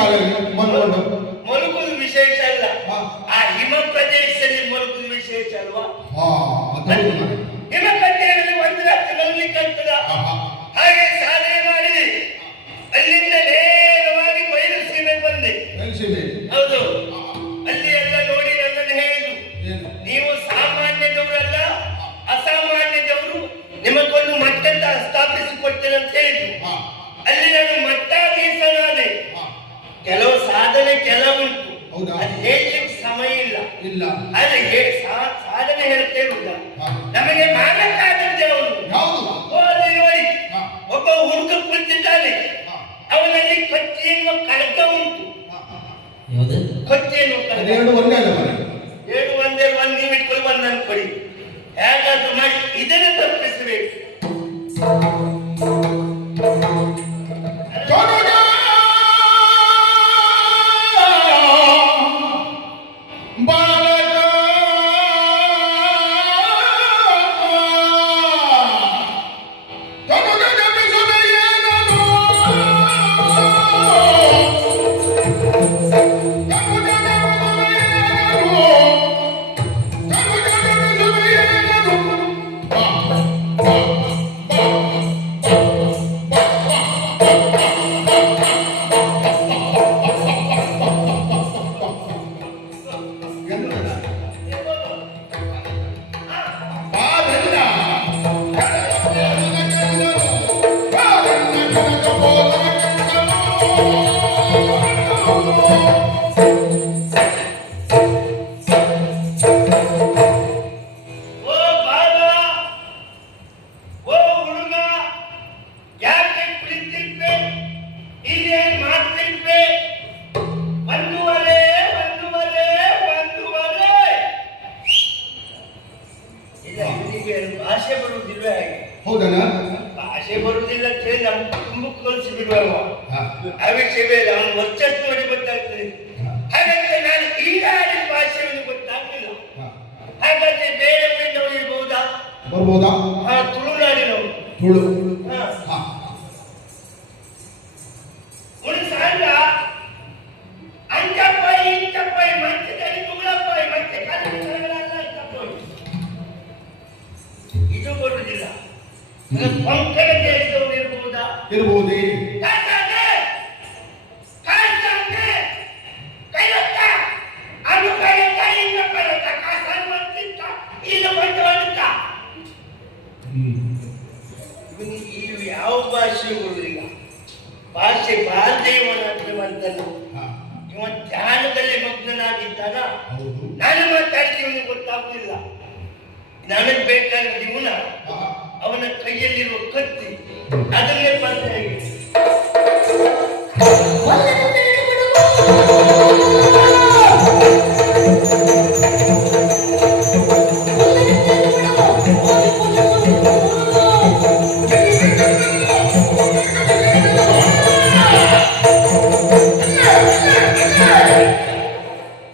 ಮಲ್ಕೊಂಡು. ಮಲಗುವುದು ವಿಶೇಷ ಅಲ್ಲ. ಆ ಹಿಮ ಪ್ರದೇಶದಲ್ಲಿ ಮಲಗುವುದು ವಿಶೇಷ ಅಲ್ವಾ. ಹಿಮ ಪ್ರದೇಶದಲ್ಲಿ ಒಂದು ರಾತ್ರಿ ಮಲಗಲಿಕ್ಕಂತದ ಹೌದಾ? ಅದು ಹೇಳಲಿಕ್ಕೆ ಸಮಯ ಇಲ್ಲ. ಇಲ್ಲ. ಸಾ- ಸಾಧನೆ ಹೇಳ್ತೇವುದ ಹಾ. ನಮಗೆ ಮಾಡಕ್ಕಾಗದ್ದೆ ಅವನು. ಯಾವುದು? ಒಬ್ಬ ಹುಡುಗ ಕುಳಿತಿದ್ದಾನೆ. ಅವನಲ್ಲಿ ಕಚ್ಚಿ ಎನ್ನುವ ಕಡಕ ಉಂಟು ಕಚ್ಚಿ ಎನ್ನುವ ಕಡಕ ಅದೆರಡು ಒಂದೇ ಅಲ್ಲ ಏಳು ಒಂದೇ ಒಂದು ನೀವು ಇಟ್ಕೊಂಡು ಬಂದು ಅನ್ಕೊಳ್ಳಿ ಹೇಗಾದ್ರೂ ಮಾಡಿ ಇದನ್ನೇ ತಪ್ಪಿಸಬೇಕು. ಹೌದಣ್ಣ? ಭಾಷೆ ಬರುವುದಿಲ್ಲ ಅಂತ ಹೇಳಿ ನಮ್ಮ ಕಲಿಸಿ ಹಾ. ಆ ವಿಷಯ ಬೇರೆ ಅವನು ವರ್ಚಸ್ಸು ನೋಡಿ ಗೊತ್ತಾಗ್ತದೆ. ಹಾಗಾದ್ರೆ ನಾನು ಈಗ ಆಡಿದ ಗೊತ್ತಾಗ್ಲಿಲ್ಲ. ಹಾ. ಹಾಗಾದ್ರೆ ಬೇರೆ ಊರಿನವರು ಇರ್ಬಹುದಾ ಬರ್ಬೋದಾ? ಆ ತುಳುನಾಡಿನವರು. ತುಳು. ಹಾ. ಈ ಯಾವ ಭಾಷೆ ಬರುವುದಿಲ್ಲ. ಭಾಷೆ ಬಾಲ್ದೇವನಾಥವಂತನು ಹಾ. ಇವ ಧ್ಯಾನದಲ್ಲಿ ಮಗ್ನನಾಗಿದ್ದಾನ ಹೌದು. ನಾನು ಮಾತಾಡ್ತೀನಿ ಗೊತ್ತಾಗುದಿಲ್ಲ. ನನಗೆ ಬೇಕಾದ ಇವನ ಹಾ. ಅವನ ಕೈಯಲ್ಲಿರುವ ಕತ್ತಿ ಅದನ್ನೇ ಬಂದ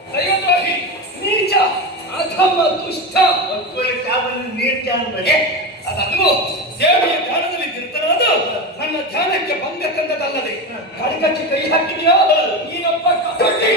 ದಯದ್ರೋಹಿ ಅದನ್ನು ದೇವಿಯ ಧ್ಯಾನದಲ್ಲಿ ನಿರತನಾದ ನನ್ನ ಧ್ಯಾನಕ್ಕೆ ಭಂಗ ತಂದದಲ್ಲದೆ ಕಡಿಗಚ್ಚಿ ಕೈ ಹಾಕಿದೆಯೋ ನೀನೊಬ್ಬ ಕಪಟಿ!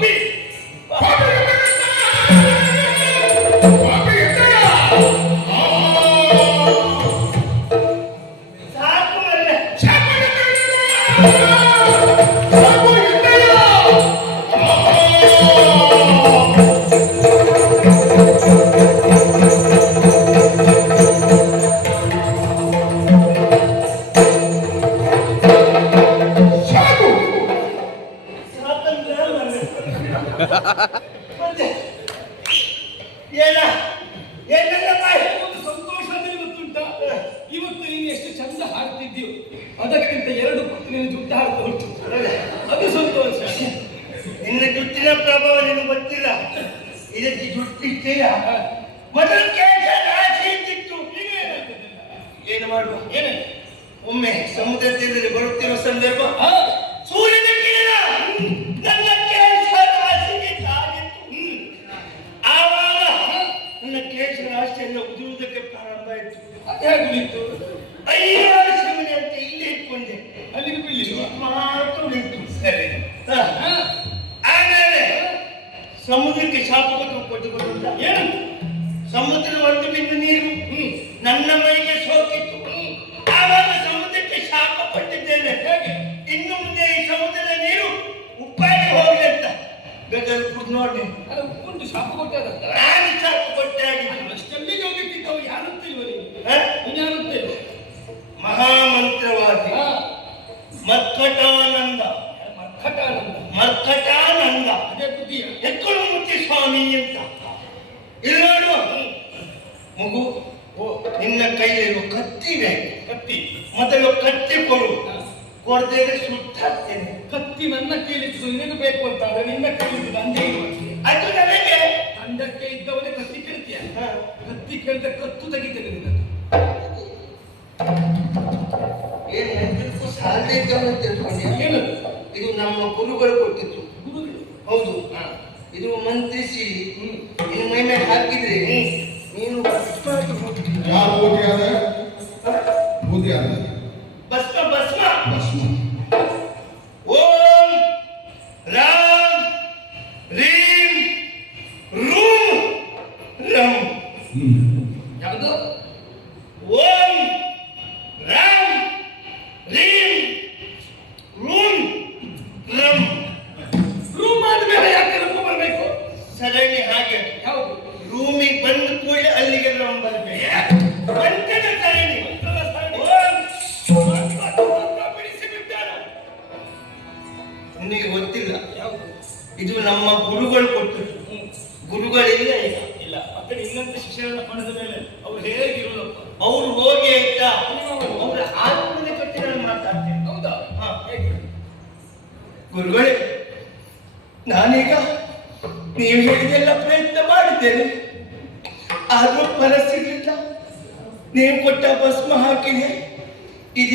me. ಜುಟ್ಟಿನ ಪ್ರಭಾವ ನಿನಗೆ ಗೊತ್ತಿಲ್ಲ? ಇದಕ್ಕೆ ಜುಟ್ಟಿದೆಯ ಮೊದಲು ಕೇಶ ರಾಶಿ ಇದ್ದಿತ್ತು. ಏನು ಮಾಡುವ ಏನು ಒಮ್ಮೆ ಸಮುದ್ರ ತೀರದಲ್ಲಿ ಬರುತ್ತಿರುವ ಸಂದರ್ಭ? ಸೂರ್ಯನ ಕಿರಣ ನನ್ನ ಕೇಶ ರಾಶಿಗೆ ತಾಗಿತ್ತು ಆವಾಗ ನನ್ನ ಕೇಶ ರಾಶಿಯನ್ನು ಉದುರುವುದಕ್ಕೆ ಪ್ರಾರಂಭ ಆಯಿತು. ಅದು ಅಯ್ಯೋ ಶಿವನೇ ಅಂತ ಇಲ್ಲಿ ಇಟ್ಕೊಂಡೆ. ಅಲ್ಲಿ ಬೀಳಿಲ್ವಾ ಮಾತು ಉಳಿತು ಸರಿ. ಹ. ಸಮುದ್ರಕ್ಕೆ ಶಾಪ ಕೊಟ್ಟು ಕೊಟ್ಟುಕೊಂಡ ಏನು? ಸಮುದ್ರ ಒಂದು ಬಿಂದು ನೀರು ನನ್ನ ಮೈಗೆ ಸೋಕಿತ್ತು. ಆವಾಗ ಸಮುದ್ರಕ್ಕೆ ಶಾಪ ಕೊಟ್ಟಿದ್ದೇನೆ. ಹೇಗೆ? ಇನ್ನು ಮುಂದೆ ಈ ಸಮುದ್ರದ ನೀರು ಉಪ್ಪಾಗಿ ಹೋಗಲಿ ಅಂತ. ಬೇಕಾದ್ರೆ ಕುಡ್ ನೋಡಿ ಅದು ಒಂದು ಶಾಪ ಕೊಟ್ಟದಂತ ನಾನು ಶಾಪ ಕೊಟ್ಟೆ ಆಗಿ ಅಷ್ಟೆಲ್ಲಿಗೆ ಹೋಗಿಟ್ಟಿದ್ದವು? ಯಾರುತ್ತಿಲ್ವ ನೀನು ಹ? ನೀನು ಯಾರುತ್ತಿಲ್ವ ಮಹಾಮಂತ್ರವಾದಿ. ಹಾ. ಮರ್ಕಟಾನಂದ. ಮರ್ಕಟಾನಂದ. ಅದೇ ಬುದ್ಧಿಯ ಎಕ್ಕಳು ಮುತ್ತಿ ಸ್ವಾಮಿ ಅಂತ. ಇಲ್ಲಿ ನೋಡು. ಮಗು ಓ ನಿನ್ನ ಕೈಯಲ್ಲಿ ಕತ್ತಿ ಬೇಕು ಕತ್ತಿ. ಮೊದಲು ಕತ್ತಿ ಕೊಡು. ಕೊಡದೇ ಸುತ್ತಾಗ್ತೇನೆ ಕತ್ತಿ ನನ್ನ ಕೈಲಿತ್ತು ನಿನಗೆ ಬೇಕು ಅಂತ ಆದ್ರೆ ನಿನ್ನ ಕೈಲಿದ್ದು ನಂದೇ ಅದು ನನಗೆ ತಂಡಕ್ಕೆ ಇದ್ದವನೇ ಕತ್ತಿ ಕೇಳ್ತೀಯ? ಕತ್ತಿ ಕೇಳ್ತಾ ಕತ್ತು ತೆಗಿತೇನೆ ನಿನ್ನದು ಏನು ಎಂತಕ್ಕೂ ಸಾಲದೇ ಇದ್ದವನು ತಿಳ್ಕೊಂಡು ಏನದು? ಇದು ನಮ್ಮ ಗುರುಗಳು ಕೊಟ್ಟಿತ್ತು ಹೌದು. ಹಾ. ಇದು ಮಂತ್ರಿಸಿ. ನಿನ್ನ ಮೈ ಮೇಲೆ ಹಾಕಿದ್ರೆ ನೀನು ಭಸ್ಮಾಗಿ ಹೋಗ್ತೀಯ.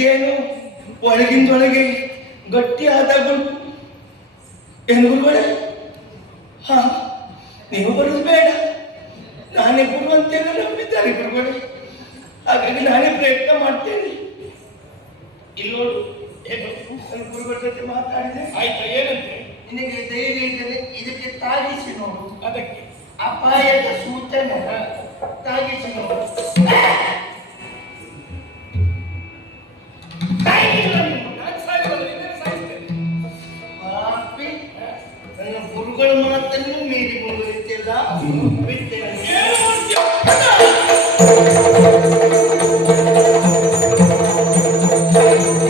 ಇದೇನು ಒಳಗಿಂದೊಳಗೆ ಗಟ್ಟಿಯಾದ ಗುರು ಏನು ಗುರುಗಳೇ? ಹಾ ನೀವು ಬರೋದು ಬೇಡ. ನಾನೇ ಗುರು ಅಂತೇನೋ ನಂಬಿದ್ದಾರೆ ಗುರುಗಳೇ. ಹಾಗಾಗಿ ನಾನೇ ಪ್ರಯತ್ನ ಮಾಡ್ತೇನೆ. ಇಲ್ಲೋಡು ಏನು ಗುರುಗಳ ಜೊತೆ ಮಾತಾಡಿದೆ. ಆಯ್ತಾ ಏನಂತೆ? ನಿನಗೆ ಧೈರ್ಯ ಇದ್ದರೆ ಇದಕ್ಕೆ ತಾಗಿಸಿ ನೋಡು. ಅದಕ್ಕೆ? ಅಪಾಯದ ಸೂಚನೆ. ತಾಗಿಸಿ ನೋಡು. up.